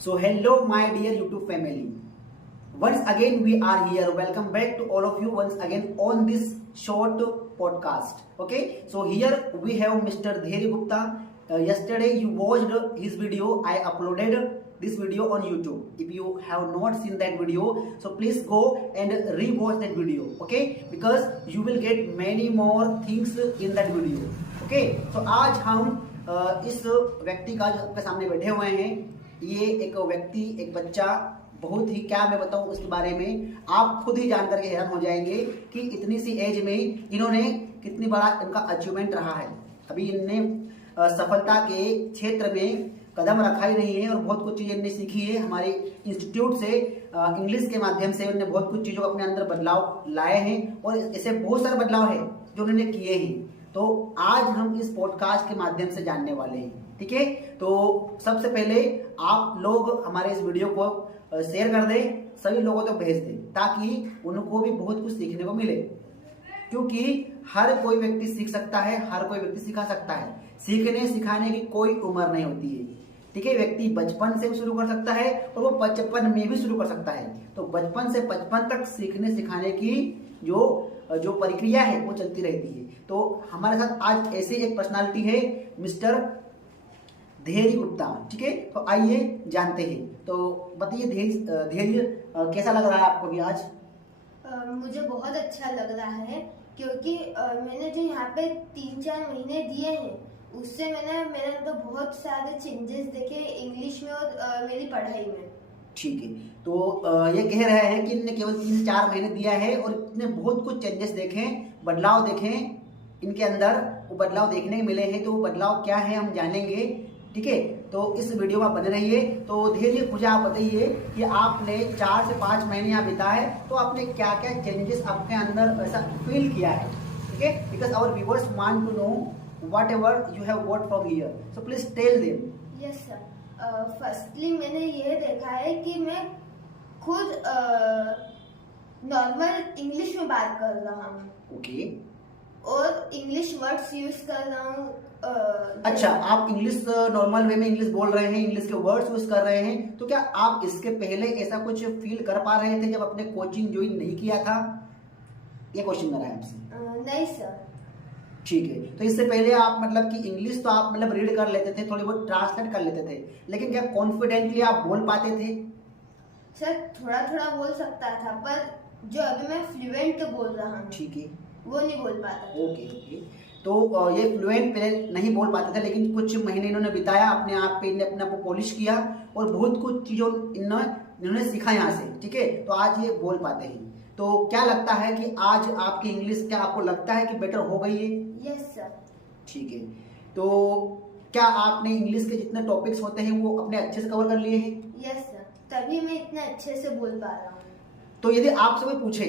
So hello my dear YouTube family. Once again we are here. Welcome back to all of you once again on this short podcast. Okay. So here we have Mr. Dheri Gupta. Yesterday you watched his video. I uploaded this video on YouTube. If you have not seen that video, so please go and re-watch that video. Okay. Because you will get many more things in that video. Okay. So आज हम इस व्यक्ति का जो आपके सामने बैठे हुए हैं, ये एक व्यक्ति, एक बच्चा, बहुत ही क्या मैं बताऊं उसके बारे में, आप खुद ही जान करके हैरान हो जाएंगे कि इतनी सी एज में इन्होंने कितनी बड़ा इनका अचीवमेंट रहा है। अभी इनने सफलता के क्षेत्र में कदम रखा ही नहीं है और बहुत कुछ चीजें इन्हें सीखी है। हमारे इंस्टीट्यूट से इंग्लिश के माध्यम से उन्होंने बहुत कुछ चीजों को अपने अंदर बदलाव लाए हैं और ऐसे बहुत सारे बदलाव है जो उन्होंने किए हैं। तो आज हम इस पॉडकास्ट के माध्यम से जानने वाले हैं। ठीक है, तो सबसे पहले आप लोग हमारे इस वीडियो को शेयर कर दें, सभी लोगों तक भेज दें ताकि उनको भी बहुत कुछ सीखने को मिले, क्योंकि हर कोई व्यक्ति सीख सकता है, हर कोई व्यक्ति सिखा सकता है। सीखने सिखाने की कोई उम्र नहीं होती है। ठीक है, व्यक्ति बचपन से भी शुरू कर सकता है और वो 55 में भी शुरू कर सकता है। तो बचपन से 55 तक सीखने सिखाने की जो प्रक्रिया है वो चलती रहती है। तो हमारे साथ आज ऐसे एक पर्सनालिटी है, मिस्टर धैर्य गुप्ता। ठीक है, तो आइए जानते हैं। तो बताइए धैर्य, कैसा लग रहा है आपको भी आज? मुझे बहुत अच्छा लग रहा है क्योंकि मैंने जो यहाँ पे 3-4 महीने दिए हैं उससे मेरे तो बहुत सारे चेंजेस देखे इंग्लिश में और मेरी पढ़ाई में। ठीक है, तो ये कह रहे हैं कि इनने केवल 3 से 4 महीने दिया है और इतने बहुत कुछ चेंजेस देखे, बदलाव देखे इनके अंदर। वो बदलाव देखने को मिले हैं, तो वो बदलाव क्या है हम जानेंगे। ठीक है, तो इस वीडियो में बने रहिए। तो धैर्य, मुझे आप बताइए कि आपने 4 से 5 महीने यहाँ बिताए, तो आपने क्या क्या चेंजेस अपने अंदर ऐसा फील किया है? ठीक है, because our viewers want to know whatever you have got from here, so please tell them. Yes sir. Firstly मैंने ये देखा है कि मैं खुद नॉर्मल इंग्लिश में बात कर रहा हूँ। ओके, और इंग्लिश वर्ड्स यूज कर रहा हूँ। अच्छा, आप इंग्लिश नॉर्मल वे में इंग्लिश बोल रहे हैं, इंग्लिश के वर्ड्स यूज कर रहे हैं। तो क्या आप इसके पहले ऐसा कुछ फील कर पा रहे थे जब आपने कोचिंग ज्वाइन नहीं किया था? ये क्वेश्चन मेरा है आपसे। नहीं सर। ठीक है, तो इससे पहले आप मतलब कि इंग्लिश तो आप मतलब रीड कर लेते थे, थोड़ी बहुत ट्रांसलेट कर लेते थे, लेकिन क्या कॉन्फिडेंटली आप बोल पाते थे? सर थोड़ा थोड़ा बोल सकता था, पर जो अभी मैं फ्लुएंट बोल रहा हूँ, ठीक है, वो नहीं बोल पाता। Okay okay. तो ये फ्लुएंट पहले नहीं बोल पाते थे, लेकिन कुछ महीने इन्होंने बिताया अपने आप पे, इन्होंने अपने आप को पॉलिश किया और बहुत कुछ चीजों इन्होंने सीखा यहाँ से। ठीक है, तो आज ये बोल पाते हैं। तो क्या लगता है कि आज आपकी इंग्लिश, क्या आपको लगता है कि बेटर हो गई है? Yes sir. ठीक है, तो क्या आपने इंग्लिश के जितने टॉपिक्स होते हैं वो अपने अच्छे से कवर कर लिए हैं? यस सर, तभी मैं इतने अच्छे से बोल पा रहा हूँ। तो यदि आपसे कोई पूछे,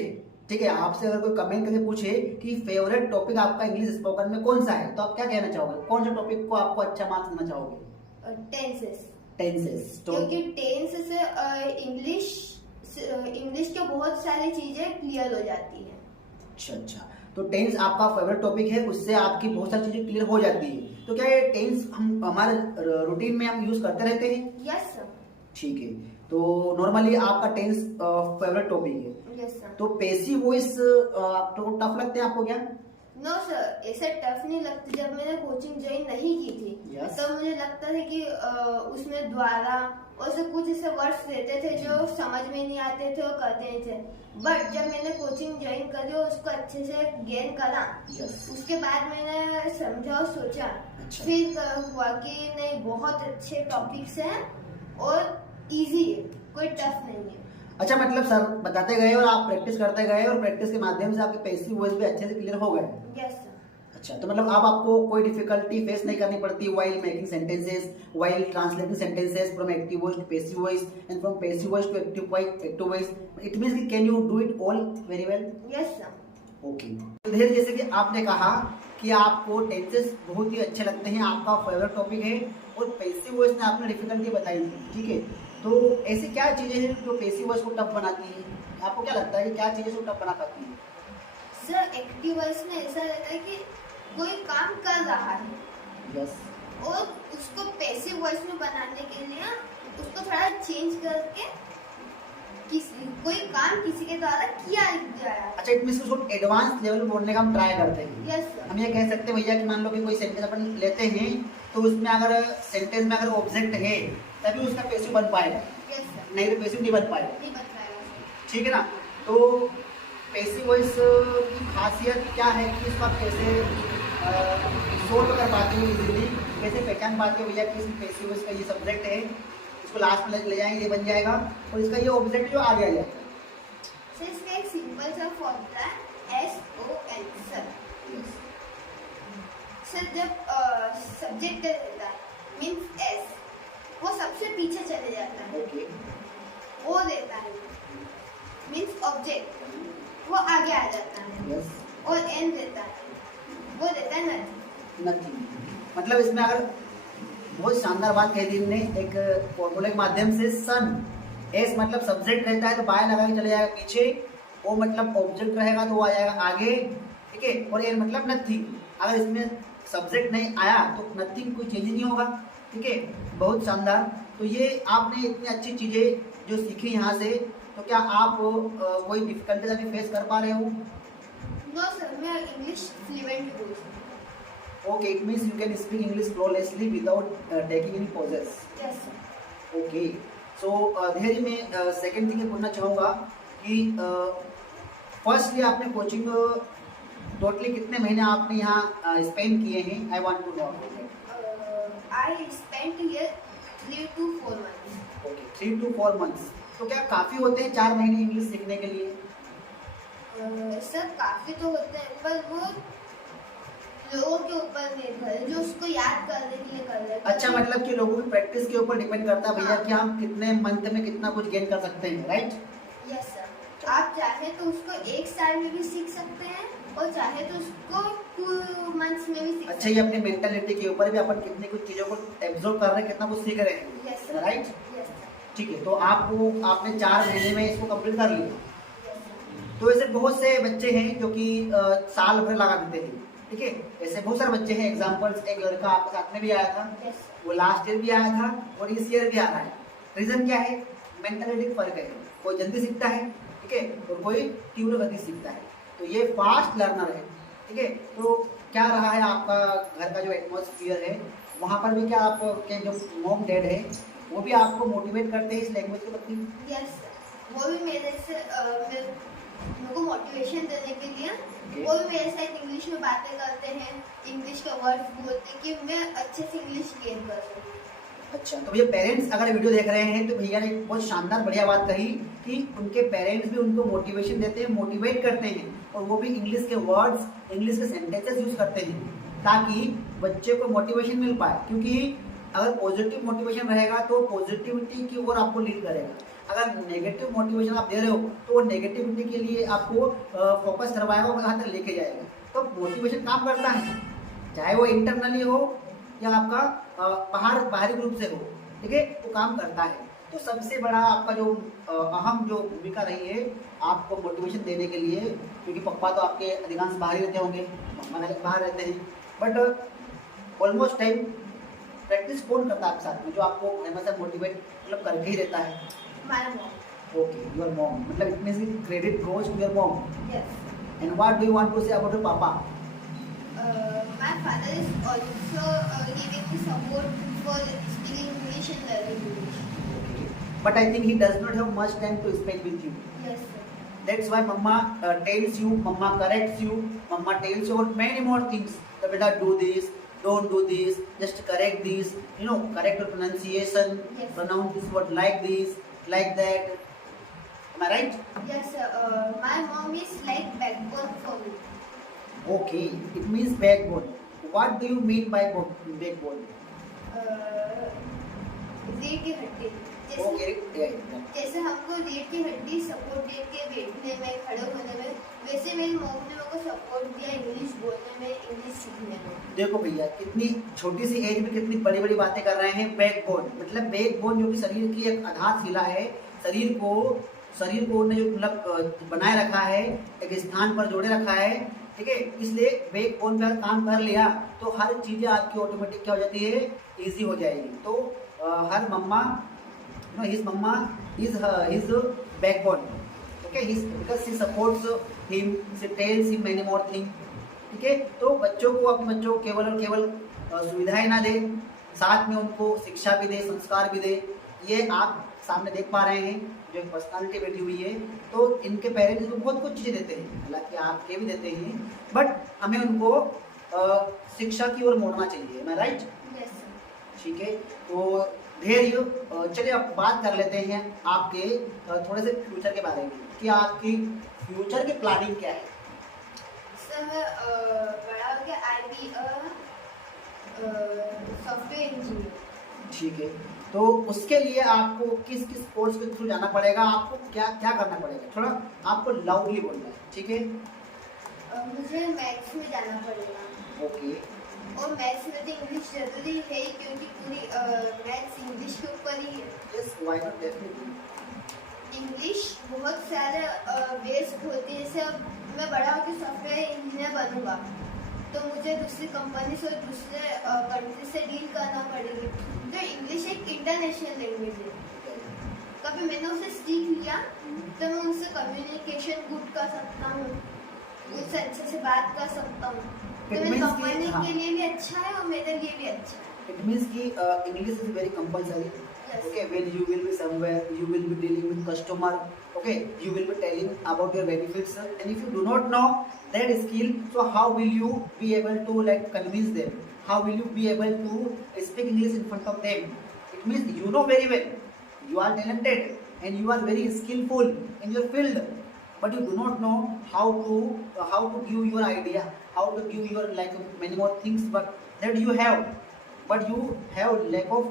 ठीक है, आपसे अगर कोई कमेंट करके पूछे कि फेवरेट टॉपिक आपका इंग्लिश स्पोकन में कौन सा है, तो आप क्या कहना चाहोगे? कौन सा टॉपिक को आपको अच्छा मार्क्स देना चाहोगे? टेंसेस। टेंसेस, तो क्योंकि टेंस से इंग्लिश के बहुत सारी चीजें क्लियर हो जाती है। अच्छा अच्छा, तो टेंस आपका फेवरेट टॉपिक है, उससे आपकी बहुत सारी चीजें क्लियर हो जाती है। तो क्या ये टेंस हम हमारे रूटीन में हम यूज करते रहते हैं? Yes sir. ठीक है, तो नॉर्मली आपका टेंस फेवरेट टॉपिक है। Yes sir. तो पैसिव वॉइस तो टफ लगते हैं आपको क्या? नो सर, ऐसे टफ नहीं लगती। जब मैंने कोचिंग ज्वाइन नहीं की थी तब मुझे लगता था कि उसमें द्वारा और से कुछ ऐसे वर्ड्स देते थे जो समझ में नहीं आते थे और करते नहीं थे। बट जब मैंने कोचिंग ज्वाइन करी और उसको अच्छे से गेन करा, उसके बाद मैंने समझा और सोचा। अच्छा। फिर हुआ कि नहीं, बहुत अच्छे टॉपिक्स हैं और इजी है, कोई टफ नहीं है। अच्छा, मतलब सर बताते गए और आप प्रैक्टिस करते गए और प्रैक्टिस के माध्यम से आपके पैसिव वॉइस भी अच्छे से क्लियर हो गए? Yes sir. अच्छा, तो मतलब अब आपको कोई डिफिकल्टी फेस नहीं करनी पड़ती while making sentences, while translating sentences from active voice to passive voice and from passive voice to active voice. It means कि can you do it all very well? Yes sir. Okay, तो धीरे जैसे कि आपने कहा कि आपको tenses बहुत ही अच्छे लगते हैं, आपका फेवरेट टॉपिक है, और पैसिव वॉइस में आपने डिफिकल्टी बताई थी। ठीक है, तो ऐसी क्या चीजें हैं जो पैसिव वॉइस को टफ बनाती है? आपको क्या लगता है कि क्या चीजें उसको टफ बना पाती है? सर एक्टिव वॉइस में ऐसा रहता है कि कोई काम कर रहा है, यस, और उसको पैसिव वॉइस में बनाने के लिए उसको थोड़ा चेंज करके कोई काम किसी के द्वारा किया जाए। अच्छा, इट मींस उसको एडवांस लेवल बोलने का हम ट्राई करते हैं। Yes sir. हम ये कह सकते हैं भैया कि मान लो कि कोई सेंटेंस अपन लेते हैं तो उसमें अगर सेंटेंस में अगर ऑब्जेक्ट है तभी उसका पैसिव बन पाएगा। Yes sir. नहीं तो पैसिव नहीं बन पाएगा। नहीं बन पाएगा। ठीक है ना। तो पैसिव वॉइस की खासियत क्या है कि इसको आप कैसे सोल्व कर पाते हो इजीली, कैसे पहचान पाते हो भैया कि इसमें पैसिव वॉइस का ये सब्जेक्ट है, इसको लास्ट में ले जाएंगे ये बन जाएगा और इसका ये ऑब्जेक्ट जो आगे आ जाएगा। सर इसका एक सिंपल सा फॉर्मूला SON सर। सर जब सब्जेक्ट रहता है मींस S वो सबसे पीछे चले जाता है। ओके। वो देता है मींस ऑब्जेक्ट वो आगे आ जाता है। यस। और N देता है वो देता है नथिंग। नथिंग। मतलब इसमें अगर बहुत शानदार बात कह दी हमने एक फॉर्मूले के माध्यम से। सन, एस मतलब सब्जेक्ट रहता है तो बाय लगा के चले जाएगा पीछे, ओ मतलब ऑब्जेक्ट रहेगा तो वो आ जाएगा आगे, ठीक है, और एन मतलब नथिंग। अगर इसमें सब्जेक्ट नहीं आया तो नथिंग कोई चेंज नहीं होगा, ठीक है। बहुत शानदार। तो ये आपने इतनी अच्छी चीज़ें जो सीखी यहाँ से, तो क्या आप कोई डिफिकल्टीज अभी फेस कर पा रहे हो? नो सर, मैं इंग्लिश फ्लुएंट हूँ। Okay, it means you can speak English flawlessly without taking any pauses. Yes sir. Okay, so धीरे मैं सेकंड थिंग पूछना चाहूँगा कि फर्स्टली आपने कोचिंग टोटली कितने महीने आपने यहाँ स्पेंड किए हैं? I want to know about that. I spent here 3 to 4 months. Okay, 3 to 4 months. तो क्या काफ़ी होते हैं 4 महीने इंग्लिश सीखने के लिए? सर काफ़ी तो होते हैं पर वो लोगों के ऊपर निर्भर है जो उसको याद करने के लिए कर रहे हैं। अच्छा, मतलब कि लोगों की प्रैक्टिस के ऊपर डिपेंड करता है भैया कि हम कितने मंथ में कितना कुछ गेन कर सकते हैं, राइट? Yes sir. आप चाहे तो उसको 1 साल में भी सीख सकते हैं और चाहे तो उसको 2 मंथ्स में भी सीख अच्छा, ये अपनी मेंटालिटी के ऊपर भी अपन कितनी कुछ चीज़ों को एब्जॉर्ब कर रहे हैं, कितना कुछ सीख रहे हैं, yes sir. Right? Yes sir. ठीक है, तो आपने 4 महीने में इसको कंप्लीट कर लिया। Yes sir. तो ऐसे बहुत से बच्चे हैं जो कि साल भर लगा देते हैं, ठीक है। ऐसे बहुत सारे बच्चे हैं। एग्जाम्पल्स, एक लड़का आपके साथ में भी आया था, यस सर। वो लास्ट ईयर भी आया था और इस ईयर भी आ रहा है। रीजन क्या है? मेंटालिटी का फर्क है। कोई जल्दी सीखता है, ठीक है, और कोई तीव्र गति सीखता है। तो ये फास्ट लर्नर है, ठीक है। तो क्या रहा है आपका घर का जो एटमॉस्फियर है, वहाँ पर भी क्या आपके जो मॉम डैड है वो भी आपको मोटिवेट करते हैं इस लैंग्वेज के प्रति? Yes sir. वो भी मेरे से मेरे को मोटिवेशन देने के लिए वो भी मेरे साथ इंग्लिश में बातें करते हैं, इंग्लिश के वर्ड्स बोलते हैं कि मैं अच्छे से इंग्लिश गेन कर सकूं। अच्छा, तो भैया पेरेंट्स अगर वीडियो देख रहे हैं तो भैया ने बहुत शानदार बढ़िया बात कही कि उनके पेरेंट्स भी उनको मोटिवेशन देते हैं, मोटिवेट करते हैं, और वो भी इंग्लिश के वर्ड्स, इंग्लिश के सेंटेंसेस यूज करते हैं ताकि बच्चे को मोटिवेशन मिल पाए। क्योंकि अगर पॉजिटिव मोटिवेशन रहेगा तो पॉजिटिविटी की ओर आपको लीड करेगा। अगर नेगेटिव मोटिवेशन आप दे रहे हो तो वो नेगेटिविटी के लिए आपको फोकस करवाएगा और वहाँ तक लेके जाएगा। तो मोटिवेशन काम करता है, चाहे वो इंटरनली हो या आपका बाहरी रूप से हो, ठीक है, वो काम करता है। तो सबसे बड़ा आपका जो अहम जो भूमिका रही है आपको मोटिवेशन देने के लिए, क्योंकि पापा तो आपके अधिकांश बाहर ही रहते होंगे, मम्मा बाहर रहते हैं, बट ऑलमोस्ट टाइम प्रैक्टिस कौन करता है आपके साथ में जो आपको हमेशा मोटिवेट मतलब करके ही रहता है? My mom. Okay, your mom, मतलब it means credit goes to your mom. Yes. And what do you want to say about your papa? My father is also giving me support for speaking English and learning English. Okay. But I think he does not have much time to spend with you. Yes, sir. That's why mama tells you, mama corrects you, mama tells you about many more things. That beta do this, don't do this, just correct this, you know, correct your pronunciation, Yes. pronounce this word like this, like that. Am I right? Yes, sir. My mom is like backbone for me. Okay, it means backbone. What do you mean by backbone? रीढ़ की हड्डी। Okay, yeah. जैसे हमको रीढ़ की हड्डी support देती है बैठने में, खड़े होने में, वैसे मेरी मॉम ने मेरे को सपोर्ट दिया इंग्लिश बोलने में, इंग्लिश सीखने में। देखो भैया, कितनी छोटी सी एज में कितनी बड़ी बड़ी बातें कर रहे हैं। बैकबोन मतलब बैकबोन जो कि शरीर की एक आधारशिला है, शरीर को ने जो मतलब बनाए रखा है, एक स्थान पर जोड़े रखा है, ठीक है। इसलिए बैकबोन पर काम कर लिया तो हर चीजें आपकी ऑटोमेटिक क्या हो जाती है, इजी हो जाएगी। तो हर मम्मा You know, his mama is his backbone. Okay, because she supports him, she tells him many more things. ठीक है, तो बच्चों को, अपने बच्चों को केवल और केवल सुविधाएं ना दे, साथ में उनको शिक्षा भी दे, संस्कार भी दे। ये आप सामने देख पा रहे हैं जो एक पर्सनालिटी बैठी हुई है, तो इनके पेरेंट्स को बहुत कुछ चीज़ें देते हैं, हालांकि आपके भी देते हैं, बट हमें उनको शिक्षा की ओर मोड़ना चाहिए। मैं राइट? ठीक है, तो धैर्य। चलिए अब बात कर लेते हैं आपके थोड़े से फ्यूचर के बारे में कि आपकी फ्यूचर की प्लानिंग क्या है। सर बड़ा हो गया आई बी सॉफ्टवेयर इंजीनियर। ठीक है, तो उसके लिए आपको किस किस कोर्स के थ्रू जाना पड़ेगा, आपको क्या क्या करना पड़ेगा, थोड़ा आपको लाउडली बोलना है। ठीक है, मुझे मैथ्स में जाना पड़ेगा। ओके, और मैथ्स में तो इंग्लिश जरूरी है ही, क्योंकि पूरी मैथ्स इंग्लिश के ऊपर ही है। Yes, why not, definitely. English बहुत सारे बेस्ड होती है। जैसे अब मैं बड़ा होकर सॉफ्टवेयर इंजीनियर बनूंगा, तो मुझे दूसरी कंपनी से, दूसरे कंट्री से डील करना पड़ेगी। तो इंग्लिश एक इंटरनेशनल लैंग्वेज है। कभी मैंने उसे सीख लिया तो मैं उनसे कम्युनिकेशन गुड कर सकता हूँ, उनसे अच्छे से बात कर सकता हूँ। तो मेरी कंपनी के लिए भी अच्छा है और मेरे लिए भी अच्छा है। It means कि English is very compulsory. Yes. Okay, when you will be somewhere, you will be dealing with customer. Okay, you will be telling about your benefits, and if you do not know that skill, so how will you be able to like convince them? How will you be able to speak English in front of them? It means you know very well, you are talented and you are very skillful in your field, but you do not know how to give your idea, how to give your like many more things, but that you have. But you have lack of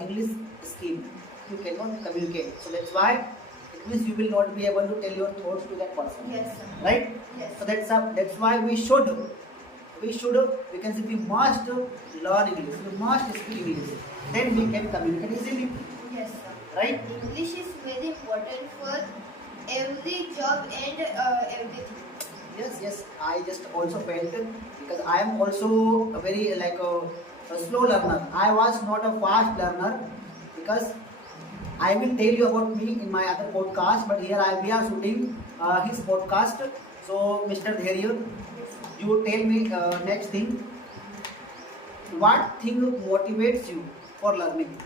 English skill, you cannot communicate, so that's why it means you will not be able to tell your thoughts to that person. Yes, sir. Right? Yes. So that's why we can say we must learn English, we must speak English, then we can communicate easily. Yes, sir. Right? English is very important for every job and everything. Yes, I just also felt it, because I am also a very like a slow learner. I was not a fast learner, because I will tell you about me in my other podcast, but here we are shooting his podcast. So Mr. Dharya, you tell me next thing, what thing motivates you for learning?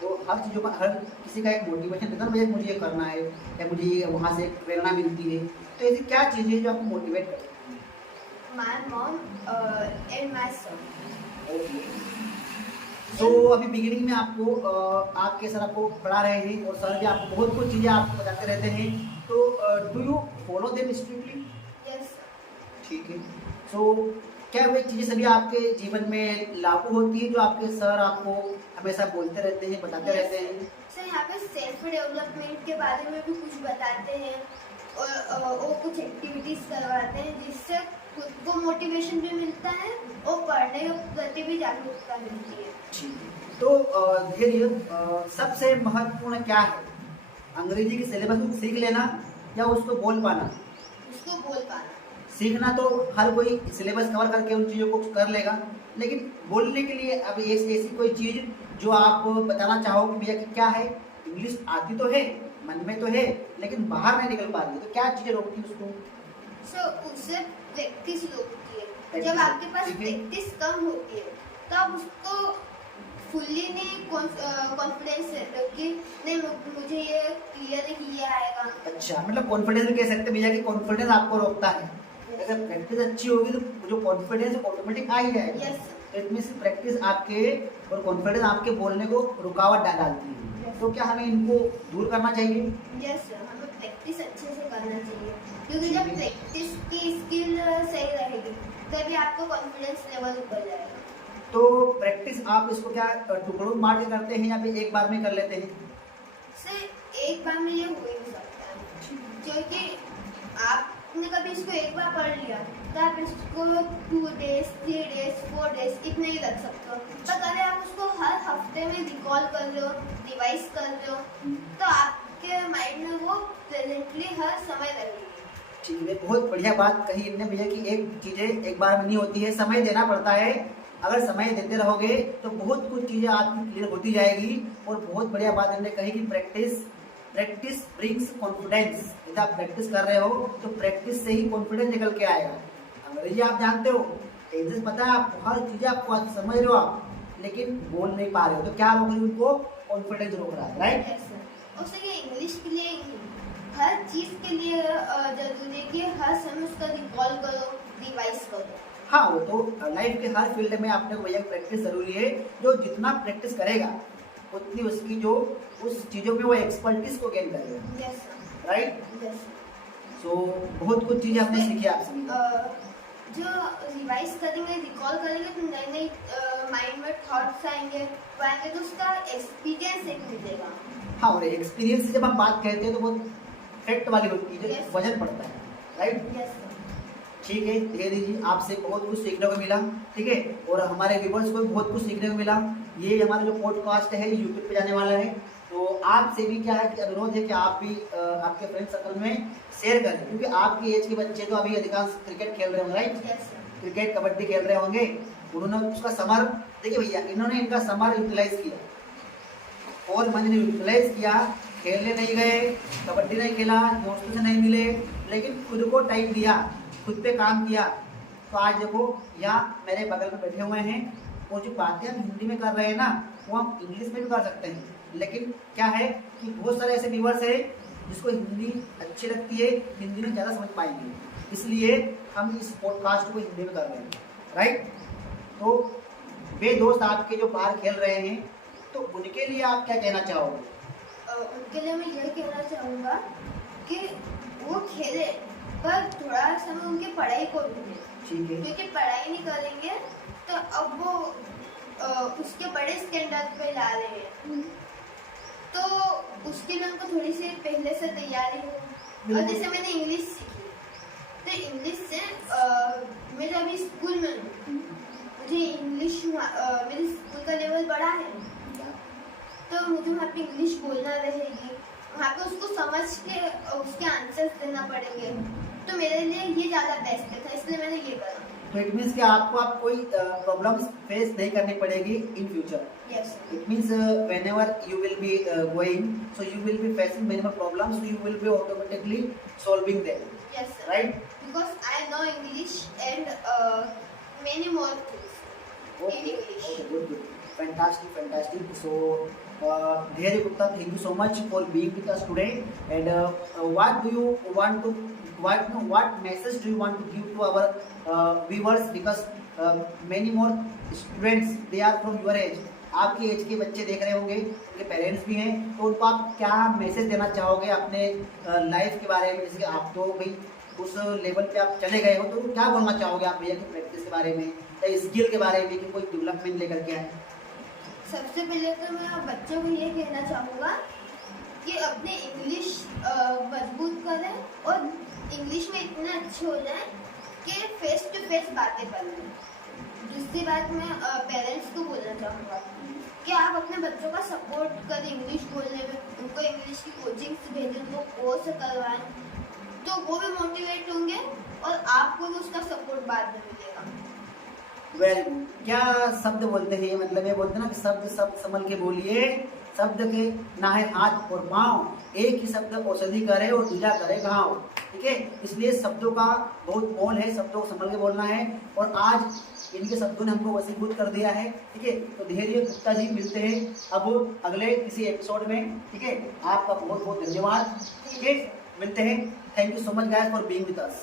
तो हर चीज़ों का, हर किसी का एक motivation रहता है ना, मुझे ये करना है या मुझे वहाँ से एक प्रेरणा मिलती है, तो ऐसी क्या चीज़ें हैं जो आपको मोटिवेट करती हैं? My mom and my son. Okay, तो अभी बिगिनिंग में आपको आपके सर आपको पढ़ा रहे हैं और सर भी आपको बहुत कुछ चीज़ें आपको बताते रहते हैं, तो do you follow them strictly? Yes. ठीक है, सो क्या वे चीज़ें सभी आपके जीवन में लागू होती है जो आपके सर आपको हमेशा बोलते रहते हैं, बताते रहते हैं? सर यहाँ पे सेल्फ डेवलपमेंट के बारे में भी कुछ बताते हैं और वो कुछ एक्टिविटीज करवाते हैं, जिससे खुद को मोटिवेशन भी मिलता है और पढ़ने के प्रति भी जागरूकता मिलती है। ठीक है, तो धैर्य सबसे महत्वपूर्ण क्या है, अंग्रेजी की सिलेबस को सीख लेना या उसको बोल पाना? उसको बोल पाना। सीखना तो हर कोई सिलेबस कवर करके उन चीज़ों को कर लेगा, लेकिन बोलने के लिए अब ऐसी कोई चीज़ जो आप बताना चाहो कि भैया क्या है, इंग्लिश आती तो है, मन में तो है, लेकिन बाहर नहीं निकल पा रही है, तो क्या चीज़ें रोकती है उसको? सो उससे प्रैक्टिस रोकती है। जब आपके पास प्रैक्टिस कम होती है तो आप उसको फुल्ली नहीं कॉन्फिडेंस रहते हो कि नहीं मुझे ये क्लियर नहीं आएगा। अच्छा, मतलब कॉन्फिडेंस भी कह सकते हैं भैया कि कॉन्फिडेंस आपको रोकता है। अगर प्रैक्टिस अच्छी होगी तो जो कॉन्फिडेंस ऑटोमेटिक आ ही जाएगा। इट मींस प्रैक्टिस आपके और कॉन्फिडेंस आपके बोलने को रुकावट डालती है, तो क्या हमें इनको दूर करना चाहिए? यस, हमें प्रैक्टिस अच्छे से करना चाहिए, क्योंकि जब प्रैक्टिस की स्किल सही रहेगी तभी आपका कॉन्फिडेंस लेवल ऊपर जाएगा। तो प्रैक्टिस आप इसको क्या टुकड़ों मार के करते हैं या फिर एक बार में कर लेते हैं? सर एक बार में ये हो ही नहीं सकता है, क्योंकि आपने कभी इसको एक बार पढ़ लिया तो आप इसको 2 days, 3 days, 4 days इतने ही रख सकते हो। तो अगर आप उसको हर हफ्ते में रिकॉल कर रहे हो, रिवाइज कर रहे हो, तो आपके माइंड में वो प्रेजेंटली हर समय रहेगी। ठीक है, बहुत बढ़िया बात कही इनने भैया कि एक चीज़ें एक बार में नहीं होती है, समय देना पड़ता है, अगर समय देते रहोगे तो बहुत कुछ चीजें आपकी क्लियर होती जाएगी। और बहुत बढ़िया बात हमने कही कि प्रैक्टिस ब्रिंग्स कॉन्फिडेंस। यदि आप प्रैक्टिस कर रहे हो तो प्रैक्टिस से ही कॉन्फिडेंस निकल के आएगा। अंग्रेजी आप जानते हो, इंग्लिश पता है आपको, हर चीजें आपको समझ रहे हो आप, लेकिन बोल नहीं पा रहे हो, तो क्या रोक रही उनको? कॉन्फिडेंस रोक रहा है, राइट? उससे ये इंग्लिश के लिए हर चीज के लिए जरूरी है कि हर समय उसका रिकॉल करो, रिवाइज करो। हाँ, वो तो लाइफ के हर फील्ड में आपने भैया प्रैक्टिस जरूरी है। जो जितना प्रैक्टिस करेगा उतनी उसकी जो उस चीजों में वो एक्सपर्टीज को गेन करेगा, राइट? सो बहुत कुछ चीजें आपने सीखी आपसे। जो रिवाइज करेंगे, रिकॉल करेंगे तो नए नए माइंड में थॉट्स आएंगे तो उसका एक्सपीरियंस एक मिलेगा। हाँ, और एक्सपीरियंस से जब हम बात कहते हैं तो बहुत फैक्ट वाली होती है, Yes. वजन पड़ता है, राइट? यस ठीक है, धीरे जी आपसे बहुत कुछ सीखने को मिला, ठीक है, और हमारे व्यूवर्स को भी बहुत कुछ सीखने को मिला। ये हमारा जो पॉडकास्ट है यूट्यूब पे जाने वाला है, तो आपसे भी क्या है कि अनुरोध है कि आप भी आपके फ्रेंड सर्कल में शेयर करें, क्योंकि आपकी एज के बच्चे तो अभी अधिकांश क्रिकेट खेल रहे होंगे, राइट? यस क्रिकेट कबड्डी खेल रहे होंगे। उन्होंने उसका समर, देखिए भैया, इन्होंने इनका समर यूटिलाइज किया और मैंने यूटिलाइज किया, खेलने नहीं गए, कबड्डी नहीं खेला, दोस्तों से नहीं मिले, लेकिन खुद को टाइम दिया, खुद पे काम किया। तो आज देखो यहाँ मेरे बगल में बैठे हुए हैं, और जो बातें हम हिंदी में कर रहे हैं ना, वो हम इंग्लिश में भी कर सकते हैं। लेकिन क्या है कि बहुत सारे ऐसे व्यूअर्स हैं जिसको हिंदी अच्छी लगती है, हिंदी में ज़्यादा समझ पाएंगे, इसलिए हम इस पॉडकास्ट को हिंदी में कर रहे हैं, राइट? तो वे दोस्त आपके जो बाहर खेल रहे हैं, तो उनके लिए आप क्या कहना चाहोगे? उनके लिए मैं यह कहना चाहूँगा कि वो खेले पर थोड़ा समय उनकी पढ़ाई को भी दें, ठीक है, क्योंकि पढ़ाई नहीं करेंगे तो अब वो उसके बड़े स्टैंडर्ड पे ला रहे हैं, तो उसके लिए उनको थोड़ी सी पहले से तैयारी हो। और जैसे मैंने इंग्लिश सीखी, तो इंग्लिश से मैं जब अभी स्कूल में हूँ, मुझे इंग्लिश मेरे स्कूल का लेवल बड़ा है, तो मुझे वहाँ पे इंग्लिश बोलना रहेगी, वहाँ पे उसको समझ के उसके आंसर्स देना पड़ेंगे, तो मेरे लिए ये ज़्यादा बेस्ट था, इसलिए मैंने ये करा। तो इट मीन्स कि आपको आप कोई प्रॉब्लम्स फेस नहीं करनी पड़ेगी in future. Yes. It means whenever you will be going, so you will be facing many more problems, so you will be automatically solving them. Yes, sir. Right? Because I know English and many more things in English. Okay, good. Fantastic, fantastic. So, Dheeraj Gupta, thank you so much for being with us today. And what message do you want to give to our viewers? Because many more students, they are from your age. आपकी as के बच्चे देख रहे होंगे, उनके parents भी हैं, तो उनको आप क्या मैसेज देना चाहोगे अपने लाइफ के बारे में? जैसे कि आप तो भाई उस लेवल पे आप चले गए हो, तो क्या बोलना चाहोगे आप भैया की प्रैक्टिस के बारे में या स्किल के बारे में कि कोई डेवलपमेंट लेकर के आए? सबसे पहले तो मैं बच्चों को ये कहना चाहूँगा कि अपने इंग्लिश मजबूत करें और इंग्लिश में इतने अच्छे हो जाएं कि फेस टू फेस बातें कर लें। दूसरी बात मैं पेरेंट्स को बोलना चाहूँगा कि आप अपने बच्चों का सपोर्ट करें इंग्लिश बोलने में, उनको इंग्लिश की कोचिंग भेजें, उनको कोर्स करवाएं, तो वो भी मोटिवेट होंगे और आपको भी उसका सपोर्ट बाद में मिलेगा। Very good. क्या शब्द बोलते हैं, मतलब ये बोलते हैं ना कि शब्द संभल के बोलिए, शब्द के ना है हाथ और पाँव, एक ही शब्द औषधि करे और दूजा करे घाव, ठीक है? इसलिए शब्दों का बहुत मोल है, शब्दों को संभल के बोलना है, और आज इनके शब्दों ने हमको वसीभूत कर दिया है, ठीक है? तो धैर्य गुप्ता जी मिलते हैं अब अगले किसी एपिसोड में, ठीक है? आपका बहुत बहुत धन्यवाद, ठीक है? मिलते हैं। Thank you so much guys for being with us.